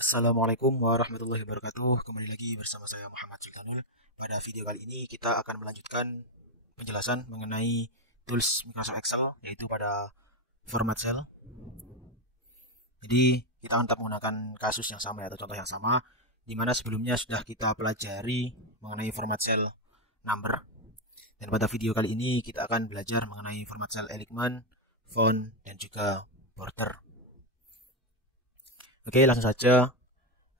Assalamualaikum warahmatullahi wabarakatuh. Kembali lagi bersama saya Muhammad Sultanul. Pada video kali ini kita akan melanjutkan penjelasan mengenai tools Microsoft Excel, yaitu pada format cell. Jadi kita akan tetap menggunakan kasus yang sama atau contoh yang sama, di mana sebelumnya sudah kita pelajari mengenai format cell number. Dan pada video kali ini kita akan belajar mengenai format cell element, font, dan juga border. Oke, langsung saja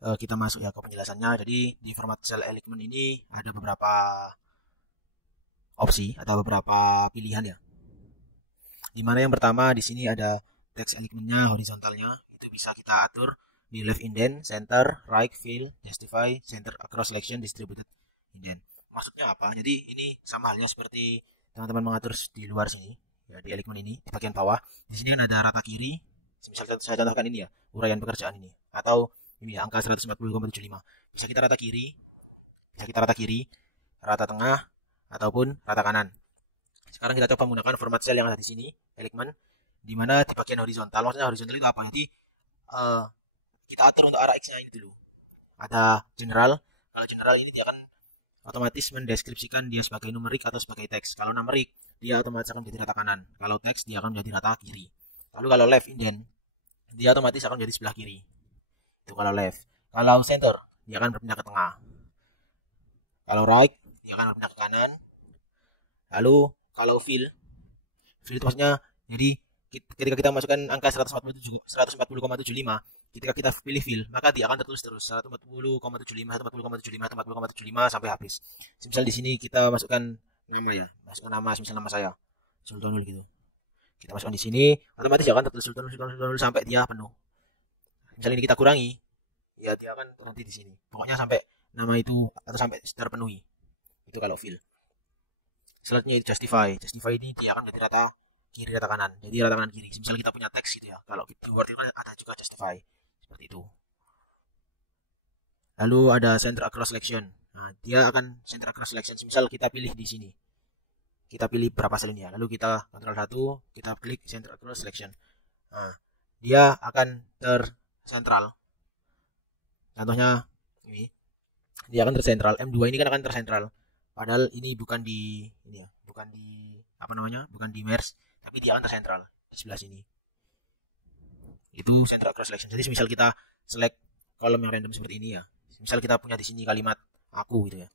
kita masuk ya ke penjelasannya. Jadi di format cell element ini ada beberapa opsi atau beberapa pilihan ya. Dimana yang pertama di sini ada text elementnya, horizontalnya itu bisa kita atur di left indent, center, right, fill, justify, center, across selection, distributed indent. Maksudnya apa? Jadi ini sama halnya seperti teman-teman mengatur di luar sini ya, di elemen ini di bagian bawah. Di sini kan ada rata kiri. Misalnya saya contohkan ini ya, uraian pekerjaan ini atau ini ya, angka 140,75. Bisa kita rata kiri, rata tengah, ataupun rata kanan. Sekarang kita coba menggunakan format cell yang ada di sini, elemen, di mana di bagian horizontal. Maksudnya horizontal itu apa? Jadi kita atur untuk arah X-nya ini dulu. Ada general. Kalau general ini dia akan otomatis mendeskripsikan dia sebagai numerik atau sebagai teks. Kalau numerik, dia otomatis akan menjadi rata kanan. Kalau teks, dia akan menjadi rata kiri. Lalu kalau left indent, dia otomatis akan menjadi sebelah kiri. Itu kalau left. Kalau center, dia akan berpindah ke tengah. Kalau right, dia akan berpindah ke kanan. Lalu kalau fill itu maksudnya, jadi ketika kita masukkan angka 140,75, ketika kita pilih fill, maka dia akan tertulis terus 140,75, 140,75, 140,75 sampai habis. Misal di sini kita masukkan nama ya, masukkan nama, misal nama saya Sultanul gitu. Kita masukkan di sini, otomatis dia akan tertulis Sultanul sampai dia penuh. Misalnya ini kita kurangi, ya dia akan berhenti di sini. Pokoknya sampai nama itu atau sampai terpenuhi. Itu kalau fill. Selanjutnya itu justify. Justify ini dia akan jadi rata kiri, rata kanan. Jadi rata kanan kiri. Misalnya kita punya teks gitu ya. Kalau di Word itu ada juga justify. Seperti itu. Lalu ada center across selection. Nah, dia akan center across selection. Misal kita pilih di sini. Kita pilih berapa sel ini ya. Lalu kita Ctrl 1, kita klik center across selection. Nah, dia akan tersentral. Contohnya ini. Dia akan tersentral. M2 ini kan akan tersentral. Padahal ini bukan di ini ya, bukan di apa namanya? Bukan di merge, tapi dia akan tersentral di sebelah sini. Itu center across selection. Jadi misal kita select kolom yang random seperti ini ya. Misal kita punya di sini kalimat aku gitu ya.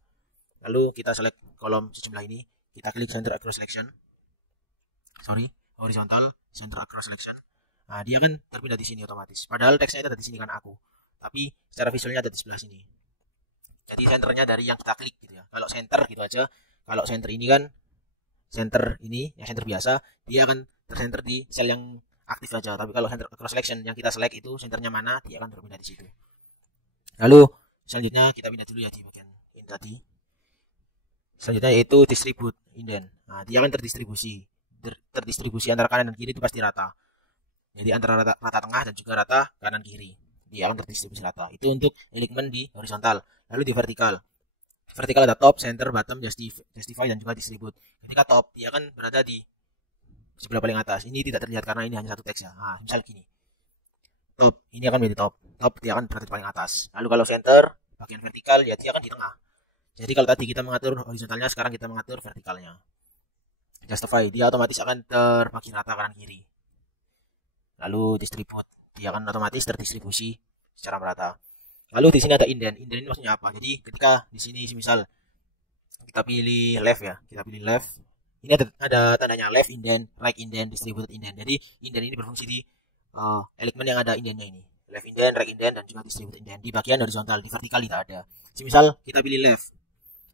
Lalu kita select kolom sejumlah ini, kita klik center across selection. Horizontal center across selection. Nah, dia kan terpindah di sini otomatis. Padahal teksnya itu ada di sini kan aku. Tapi secara visualnya ada di sebelah sini. Jadi centernya dari yang kita klik gitu ya. Kalau center gitu aja. Kalau center ini kan center ini, yang center biasa, dia akan tercenter di sel yang aktif saja. Tapi kalau center across selection yang kita select itu centernya mana, dia akan berpindah di situ. Lalu selanjutnya kita pindah dulu ya di bagian ini tadi. Selanjutnya yaitu distribute indent. Nah, dia akan terdistribusi antara kanan dan kiri itu pasti rata. Jadi antara rata tengah dan juga rata kanan kiri. Dia akan terdistribusi rata. Itu untuk elemen di horizontal. Lalu di vertikal. Vertikal ada top, center, bottom, justify dan juga distribute. Ketika top, dia akan berada di sebelah paling atas. Ini tidak terlihat karena ini hanya satu teks ya. Nah, misal gini. Top, ini akan menjadi top. Top dia akan berada di paling atas. Lalu kalau center, bagian vertikal ya dia akan di tengah. Jadi kalau tadi kita mengatur horizontalnya, sekarang kita mengatur vertikalnya. Justify, dia otomatis akan terbagi rata kanan kiri. Lalu distribute, dia akan otomatis terdistribusi secara merata. Lalu di sini ada indent. Indent ini maksudnya apa? Jadi ketika di sini misal kita pilih left ya, kita pilih left. Ini ada tandanya left indent, right indent, distributed indent. Jadi indent ini berfungsi di elemen yang ada indentnya ini. Left indent, right indent dan juga distributed indent. Di bagian horizontal, di vertikal tidak ada. Misal kita pilih left.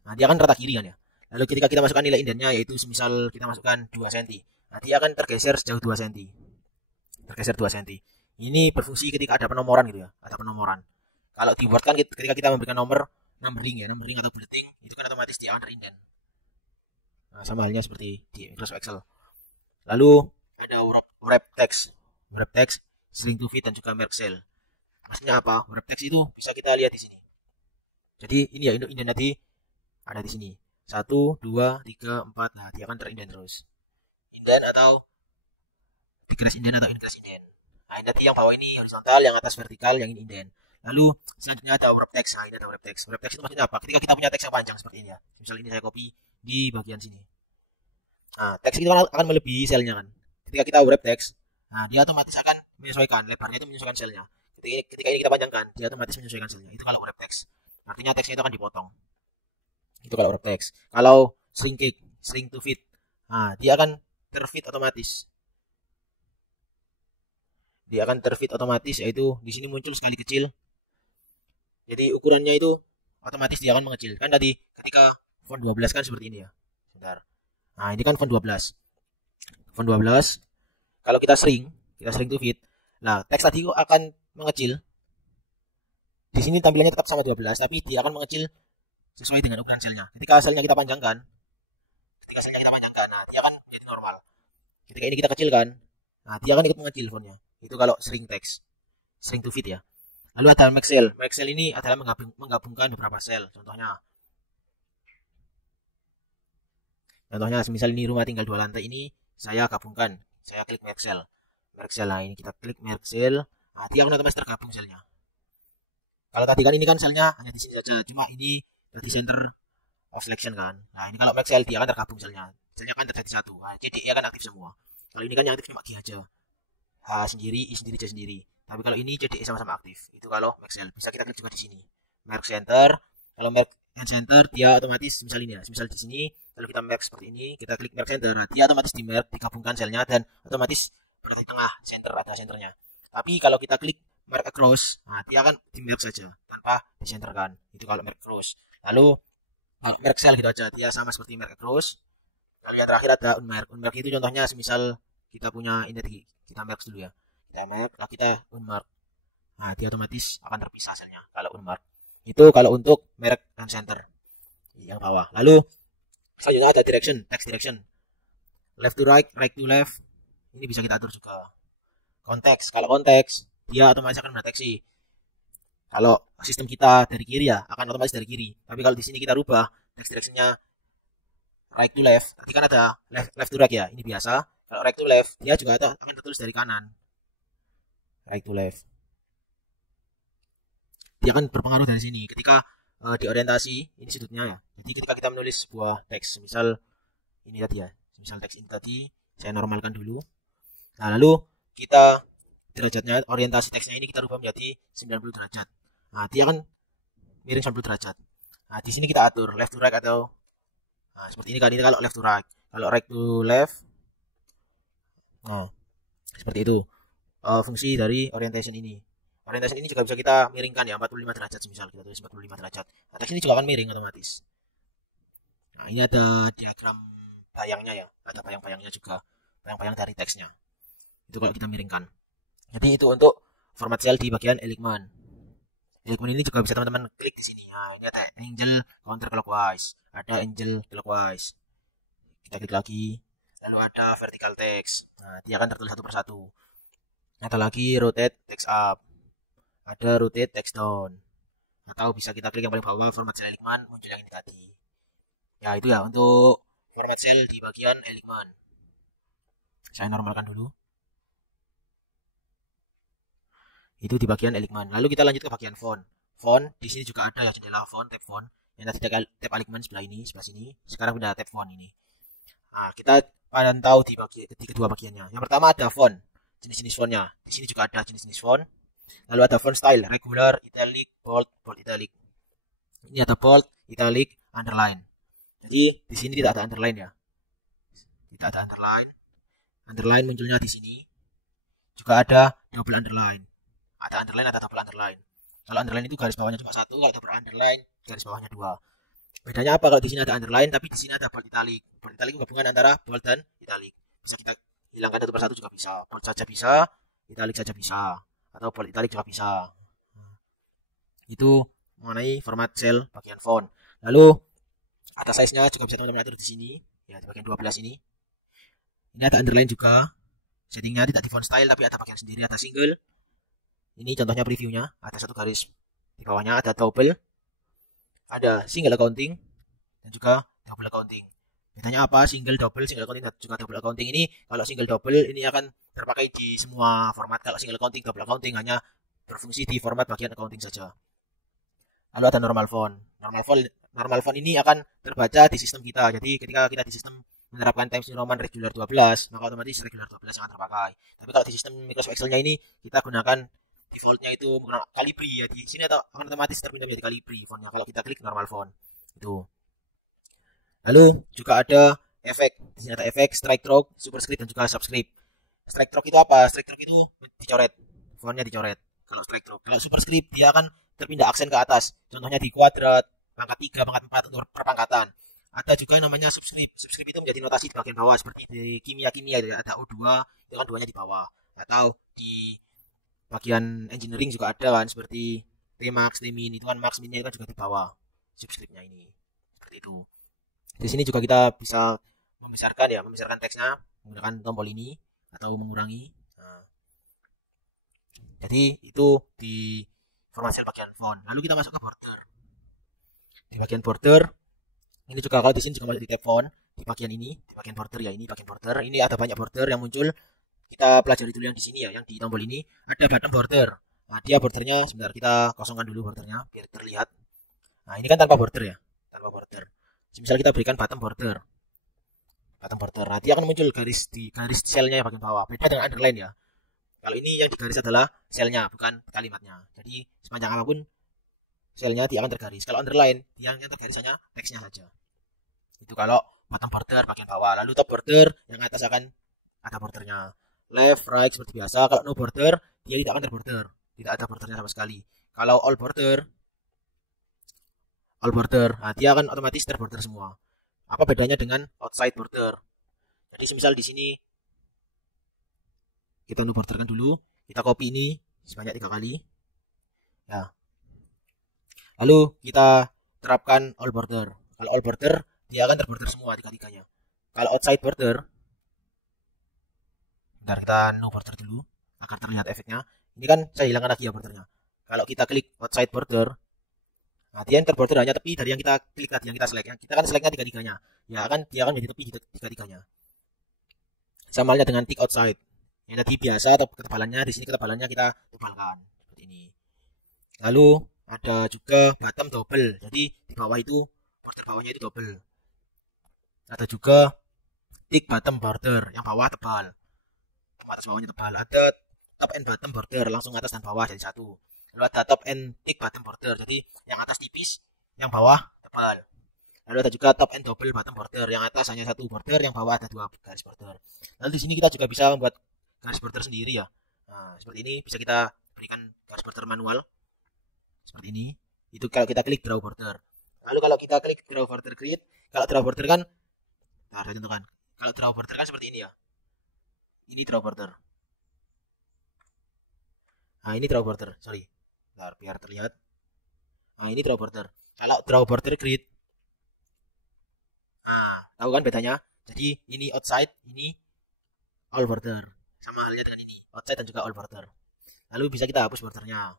Nah, dia akan rata kiri kan ya. Lalu ketika kita masukkan nilai indentnya yaitu misal kita masukkan 2 cm. Nah, dia akan tergeser sejauh 2 cm. Tergeser 2 cm. Ini berfungsi ketika ada penomoran gitu ya, ada penomoran. Kalau di Word kan ketika kita memberikan numbering atau bulleting, itu kan otomatis dia akan terindent. Nah, sama halnya seperti di Microsoft Excel. Lalu ada wrap text, string to fit dan juga merge cell. Maksudnya apa? Wrap text itu bisa kita lihat di sini. Jadi ini ya indent tadi ada di sini. 1, 2, 3, 4. Nah, dia akan terindent terus. Indent atau decrease indent atau increase indent. Nah, ini tadi yang bawah ini horizontal, yang atas vertikal, yang ini indent. Lalu selanjutnya ada wrap text. Nah, ini ada wrap text. Wrap text itu maksudnya apa? Ketika kita punya teks yang panjang seperti ini ya. Misal ini saya copy di bagian sini. Nah, teks itu akan melebihi selnya kan. Ketika kita wrap text, nah dia otomatis akan menyesuaikan lebarnya, itu menyesuaikan selnya. Ketika ini kita panjangkan, dia otomatis menyesuaikan selnya. Itu kalau wrap text. Artinya teksnya itu akan dipotong. Itu kalau wrap text. Kalau shrink to fit, nah dia akan terfit otomatis. Dia akan terfit otomatis, yaitu di sini muncul sekali kecil. Jadi ukurannya itu otomatis dia akan mengecil. Kan tadi ketika font 12 kan seperti ini ya. Bentar. Nah, ini kan font 12. Font 12. Kalau kita shrink to fit, nah teks tadi akan mengecil. Di sini tampilannya tetap sama 12, tapi dia akan mengecil sesuai dengan ukuran selnya. Ketika selnya kita panjangkan, nah dia akan jadi normal. Ketika ini kita kecilkan, nah dia akan ikut mengecil fontnya. Itu kalau shrink to fit ya. Lalu ada max cell. Max cell ini adalah menggabungkan beberapa sel. Contohnya misal ini rumah tinggal 2 lantai ini, saya gabungkan. Saya klik max cell. Nah, ini kita klik max cell. Nah, dia akan otomatis tergabung selnya. Kalau tadi kan ini kan selnya hanya di sini saja, cuma ini di center of selection kan. Nah, ini kalau max cell dia akan tergabung selnya. Selnya kan terjadi satu. Nah, CDE akan aktif semua. Kalau ini kan yang aktif cuma G aja. H sendiri, I sendiri, J sendiri. Tapi kalau ini CDE sama-sama aktif. Itu kalau max cell. Bisa kita klik juga di sini. Merge center. Kalau merge center dia otomatis misal ini ya. Misal di sini kalau kita merge seperti ini, kita klik merge center. Nah, dia otomatis di merge, digabungkan selnya dan otomatis berada di tengah center, ada centernya. Tapi kalau kita klik merge across, nah dia akan di merge saja tanpa di center kan. Itu kalau merge across. Lalu merge cell gitu aja. Dia sama seperti merge across. Lalu yang terakhir ada unmerge. Unmerge itu contohnya semisal kita punya ini, kita merge dulu ya. Kita merge, nah kita unmerge. Nah, dia otomatis akan terpisah selnya kalau unmerge. Itu kalau untuk merge dan center yang bawah. Lalu selanjutnya ada direction, text direction. Left to right, right to left. Ini bisa kita atur juga. Konteks, kalau konteks dia otomatis akan mendeteksi. Kalau sistem kita dari kiri ya, akan otomatis dari kiri. Tapi kalau di sini kita rubah text directionnya right to left, tadi kan ada left to right ya, ini biasa. Kalau right to left, dia juga akan tertulis dari kanan. Right to left. Dia akan berpengaruh dari sini. Ketika di orientasi, ini sudutnya ya. Jadi ketika kita menulis sebuah teks, misal ini tadi ya, misal teks ini tadi, saya normalkan dulu. Nah, lalu kita derajatnya, orientasi teksnya ini kita rubah menjadi 90 derajat. Nah, dia akan miring 90 derajat. Nah, di sini kita atur left to right atau seperti ini kan, ini kalau left to right. Kalau right to left, nah seperti itu fungsi dari orientation ini. Orientation ini juga bisa kita miringkan ya 45 derajat, misal kita tulis 45 derajat. Nah, teks ini juga akan miring otomatis. Nah, ini ada diagram bayangnya ya, ada bayang-bayangnya juga, bayang-bayang dari teksnya. Itu kalau kita miringkan. Jadi itu untuk format cell di bagian Ehrlichman. Ehrlichman ini juga bisa teman-teman klik di sini. Nah, ini ada angle counterclockwise, ada angle clockwise. Kita klik lagi. Lalu ada vertical text. Nah, dia akan tertulis satu persatu. Ada lagi rotate text up. Ada rotate text down. Atau bisa kita klik yang paling bawah format cell Ehrlichman, muncul yang ini tadi. Ya, itu ya untuk format cell di bagian Ehrlichman. Saya normalkan dulu. Itu di bagian Ehrlichman. Lalu kita lanjut ke bagian font. Font di sini juga ada ya, jendela font, tab font. Yang tadi tab Ehrlichman sebelah sini. Sekarang udah tab font ini. Nah, kita pantau di kedua bagiannya. Yang pertama ada font, jenis-jenis fontnya. Di sini juga ada jenis-jenis font. Lalu ada font style, regular, italic, bold, bold italic. Ini ada bold, italic, underline. Jadi di sini tidak ada underline ya. Tidak ada underline. Underline munculnya di sini. Juga ada double underline. Ada underline, ada double underline. Kalau underline itu garis bawahnya cuma satu, kalau double underline garis bawahnya 2. Bedanya apa kalau di sini ada underline, tapi di sini ada bold italic. Bold italic gabungan antara bold dan italic. Bisa kita hilangkan satu persatu juga bisa. Bold saja bisa, italic saja bisa, atau bold italic juga bisa. Itu mengenai format cell bagian font. Lalu ada size-nya juga bisa teman-teman atur di sini, ya di bagian 12 ini. Ini ada underline juga. Settingnya tidak di font style, tapi ada bagian sendiri, ada single. Ini contohnya previewnya, ada satu garis di bawahnya, ada double, ada single accounting, dan juga double accounting. Bedanya apa? Single accounting, dan juga double accounting ini. Kalau single double ini akan terpakai di semua format. Kalau single accounting, double accounting hanya berfungsi di format bagian accounting saja. Lalu ada normal font. Normal font ini akan terbaca di sistem kita. Jadi ketika kita di sistem menerapkan Times New Roman regular 12, maka otomatis regular 12 akan terpakai. Tapi kalau di sistem Microsoft Excel-nya ini kita gunakan defaultnya itu menggunakan Calibri ya. Di sini atau akan otomatis terpindah menjadi Calibri fontnya kalau kita klik normal font. Itu. Lalu juga ada efek. Di sini ada efek strike stroke, superscript dan juga subscript. Strike stroke itu apa? Strike stroke itu dicoret. Fontnya dicoret. Kalau strike stroke. Kalau superscript dia akan terpindah aksen ke atas. Contohnya di kuadrat, pangkat 3, pangkat 4 untuk perpangkatan. Ada juga yang namanya subscript. Subscript itu menjadi notasi di bagian bawah seperti di kimia-kimia itu ya. Ada O2, itu kan 2-nya di bawah. Atau di bagian engineering juga ada kan seperti Tmax, Tmin itu kan max minnya itu kan juga di bawah subscriptnya ini. Seperti itu. Di sini juga kita bisa membesarkan teksnya menggunakan tombol ini atau mengurangi. Nah, jadi itu di format bagian font. Lalu kita masuk ke border. Di bagian border ini juga kalau di sini juga masuk di tab font di bagian ini, di bagian border ya, ini bagian border. Ini ada banyak border yang muncul. Kita pelajari dulu yang di sini ya, yang di tombol ini ada button border. Nah, dia bordernya sebentar kita kosongkan dulu bordernya biar terlihat. Nah, ini kan tanpa border ya, tanpa border. Misal kita berikan button border. Nah, dia akan muncul garis selnya yang bagian bawah. Beda dengan underline ya. Kalau ini yang digaris adalah selnya, bukan kalimatnya. Jadi sepanjang apapun selnya dia akan tergaris. Kalau underline, yang tergaris hanya teksnya saja. Itu kalau bottom border bagian bawah. Lalu top border yang atas akan ada bordernya. Left, right seperti biasa. Kalau no border, dia tidak akan terborder. Tidak ada bordernya sama sekali. Kalau all border, nah, dia akan otomatis terborder semua. Apa bedanya dengan outside border? Jadi semisal di sini kita no borderkan dulu, kita copy ini sebanyak 3 kali. Ya. Lalu kita terapkan all border. Kalau all border, dia akan terborder semua 3-3-nya. Kalau outside border, bentar kita no border dulu agar terlihat efeknya. Ini kan saya hilangkan lagi ya bordernya. Kalau kita klik outside border, nah dia yang terborder hanya tepi dari yang kita klik tadi, yang kita select. Kita kan selectnya 3-3-nya. Ya kan dia akan menjadi tepi di 3-3-nya. Sama halnya dengan tick outside. Yang tadi biasa atau ketebalannya, di sini ketebalannya kita tebalkan seperti ini. Lalu ada juga bottom double. Jadi di bawah itu border bawahnya itu double. Ada juga tick bottom border, yang bawah tebal. Atas bawahnya tebal. Ada top and bottom border, langsung atas dan bawah jadi satu. Lalu ada top and tick bottom border. Jadi yang atas tipis, yang bawah tebal. Lalu ada juga top and double bottom border, yang atas hanya satu border, yang bawah ada 2 garis border. Lalu di sini kita juga bisa membuat garis border sendiri ya. Nah, seperti ini bisa kita berikan garis border manual. Seperti ini. Itu kalau kita klik draw border. Lalu kalau kita klik draw border create, kalau draw border kan, nah saya contohkan. Kalau draw border kan seperti ini ya. Ini draw border. Nah, ini draw border, sorry. Bentar, biar terlihat. Nah, ini draw border. Kalau draw border create, nah, tahu kan bedanya? Jadi ini outside, ini all border. Sama halnya dengan ini, outside dan juga all border. Lalu bisa kita hapus bordernya.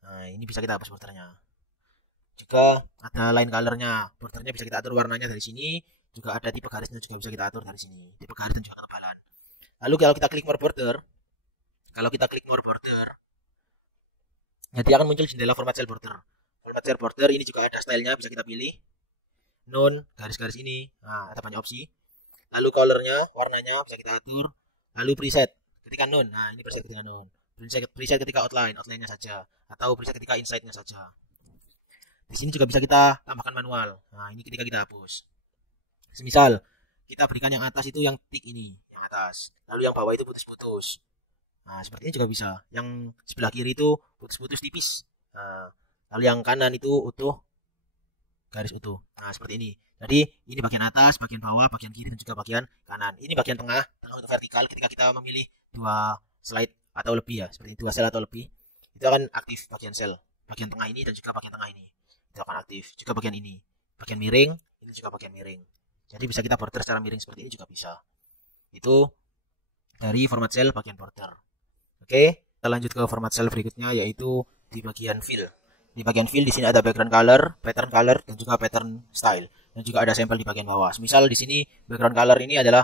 Nah, ini bisa kita hapus bordernya. Juga ada line colornya. Bordernya bisa kita atur warnanya dari sini. Juga ada tipe garisnya juga bisa kita atur dari sini. Tipe garis dan juga ketebalan. Lalu kalau kita klik more border, nanti akan muncul jendela format cell border. Format cell border ini juga ada stylenya, bisa kita pilih. None, garis-garis ini, nah, ada banyak opsi. Lalu colornya, warnanya bisa kita atur. Lalu preset ketika none, nah ini preset ketika none. Preset ketika outline-nya saja. Atau preset ketika insight-nya saja. Di sini juga bisa kita tambahkan manual. Nah, ini ketika kita hapus. Semisal kita berikan yang atas itu yang tick ini, yang atas. Lalu yang bawah itu putus-putus. Nah, seperti ini juga bisa. Yang sebelah kiri itu putus-putus tipis. Nah, lalu yang kanan itu utuh, garis utuh. Nah, seperti ini. Jadi, ini bagian atas, bagian bawah, bagian kiri, dan juga bagian kanan. Ini bagian tengah untuk vertikal. Ketika kita memilih 2 slide atau lebih ya, seperti 2 sel atau lebih, itu akan aktif bagian sel. Bagian tengah ini dan juga bagian tengah ini. Itu akan aktif. Juga bagian ini. Bagian miring, ini juga bagian miring. Jadi bisa kita border secara miring seperti ini juga bisa. Itu dari format cell bagian border. Oke, kita lanjut ke format cell berikutnya, yaitu di bagian fill. Di bagian fill di sini ada background color, pattern color, dan juga pattern style. Dan juga ada sampel di bagian bawah. Misal di sini background color ini adalah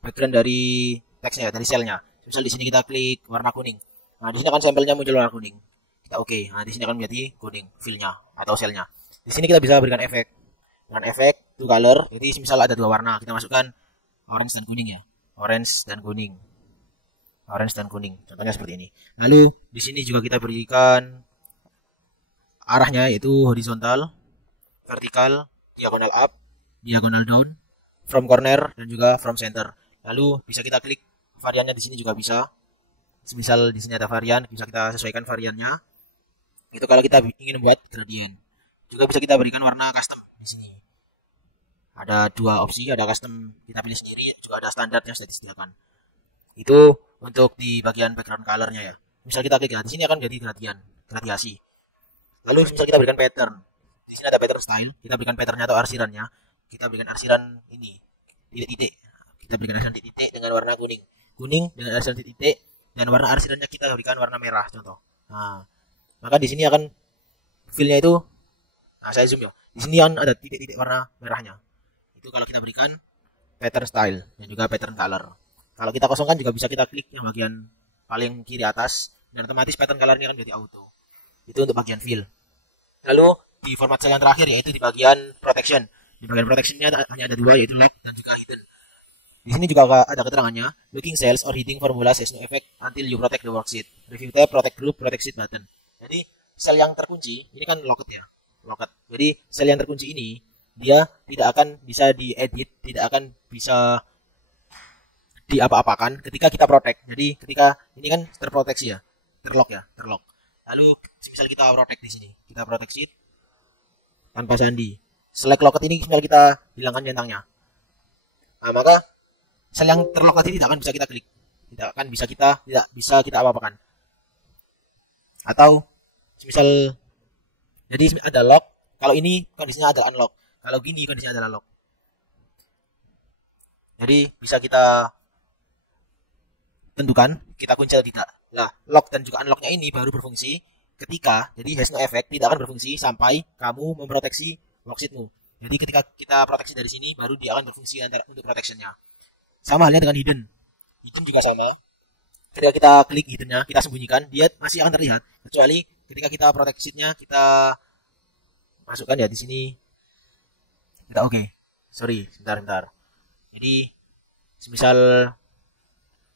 background dari teksnya, dari selnya. Misal di sini kita klik warna kuning. Nah, di sini akan sampelnya muncul warna kuning. Kita oke. Nah, di sini akan menjadi kuning filenya atau selnya. Di sini kita bisa berikan efek. Dengan efek to color. Jadi misal ada dua warna, kita masukkan orange dan kuning ya. Orange dan kuning. Orange dan kuning. Contohnya seperti ini. Lalu di sini juga kita berikan arahnya yaitu horizontal, vertikal, diagonal up, diagonal down, from corner dan juga from center. Lalu bisa kita klik variannya di sini juga bisa. Misal di sini ada varian, bisa kita sesuaikan variannya. Itu kalau kita ingin membuat gradient. Juga bisa kita berikan warna custom di sini. Ada dua opsi, ada custom kita pilih sendiri, juga ada standar yang sudah disediakan. Itu untuk di bagian background colornya ya. Misal kita klik ya, di sini akan jadi gradiasi. Lalu misal kita berikan pattern. Di sini ada pattern style, kita berikan patternnya atau arsirannya. Kita berikan arsiran ini, titik-titik. Kita berikan arsiran titik-titik dengan warna kuning. Kuning dengan arsiran titik-titik dan warna arsirannya kita berikan warna merah contoh. Nah, maka di sini akan feel-nya itu, nah saya zoom ya. Di sini kan ada titik-titik warna merahnya. Itu kalau kita berikan pattern style dan juga pattern color. Kalau kita kosongkan juga bisa kita klik yang bagian paling kiri atas dan otomatis pattern colornya akan jadi auto. Itu untuk bagian fill. Lalu di format cell yang terakhir yaitu di bagian protection. Di bagian protectionnya hanya ada dua yaitu lock dan juga hidden. Di sini juga ada keterangannya, locking cells or hiding formulas has no effect until you protect the worksheet. Review tab, protect group, protect sheet button. Jadi sel yang terkunci ini kan locked ya, locked. Jadi sel yang terkunci ini dia tidak akan bisa diedit, tidak akan bisa diapa-apakan ketika kita protect. Jadi ketika ini kan terproteksi ya, terlock ya, terlock. Lalu misal kita protect di sini, kita protect sheet tanpa sandi. Select locked ini misal kita hilangkan centangnya. Nah, maka sel yang terlock tadi tidak akan bisa kita klik, tidak bisa kita apa-apakan. Atau misal jadi ada lock, kalau ini kondisinya adalah unlock, kalau gini kondisinya adalah lock. Jadi bisa kita tentukan kita kunci atau tidak. Nah, lock dan juga unlocknya ini baru berfungsi ketika, jadi has no effect, tidak akan berfungsi sampai kamu memproteksi worksheetmu. Jadi ketika kita proteksi dari sini baru dia akan berfungsi untuk protectionnya. Sama halnya dengan hidden. Hidden juga sama. Ketika kita klik hiddennya, kita sembunyikan, dia masih akan terlihat. Kecuali ketika kita protect sheet-nya, kita masukkan ya di sini. Kita oke. Sorry, sebentar. Jadi, semisal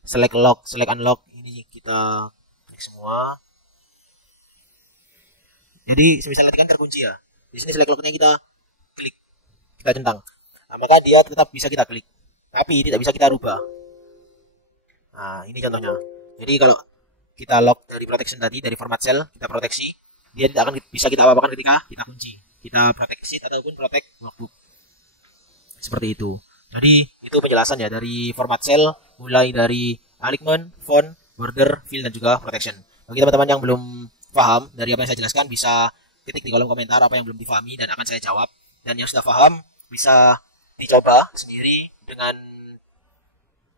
select lock, select unlock, ini kita klik semua. Jadi, semisal nanti kan terkunci ya. Di sini select lock-nya kita klik, kita centang. Nah, maka dia tetap bisa kita klik. Tapi tidak bisa kita rubah. Nah, ini contohnya. Jadi kalau kita lock dari protection tadi, dari format cell, kita proteksi, dia tidak akan bisa kita apa-apakan ketika kita kunci. Kita protect sheet ataupun protect workbook. Seperti itu. Jadi itu penjelasan ya dari format cell, mulai dari alignment, font, border, fill, dan juga protection. Bagi teman-teman yang belum paham dari apa yang saya jelaskan, bisa ketik di kolom komentar apa yang belum dipahami dan akan saya jawab. Dan yang sudah paham bisa dicoba sendiri dengan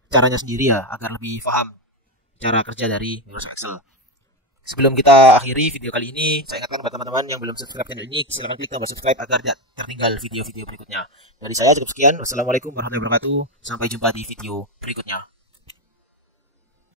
caranya sendiri ya, agar lebih paham cara kerja dari Microsoft Excel. Sebelum kita akhiri video kali ini, saya ingatkan buat teman-teman yang belum subscribe channel ini, silahkan klik tombol subscribe agar tidak tertinggal video-video berikutnya. Dari saya cukup sekian. Wassalamualaikum warahmatullahi wabarakatuh. Sampai jumpa di video berikutnya.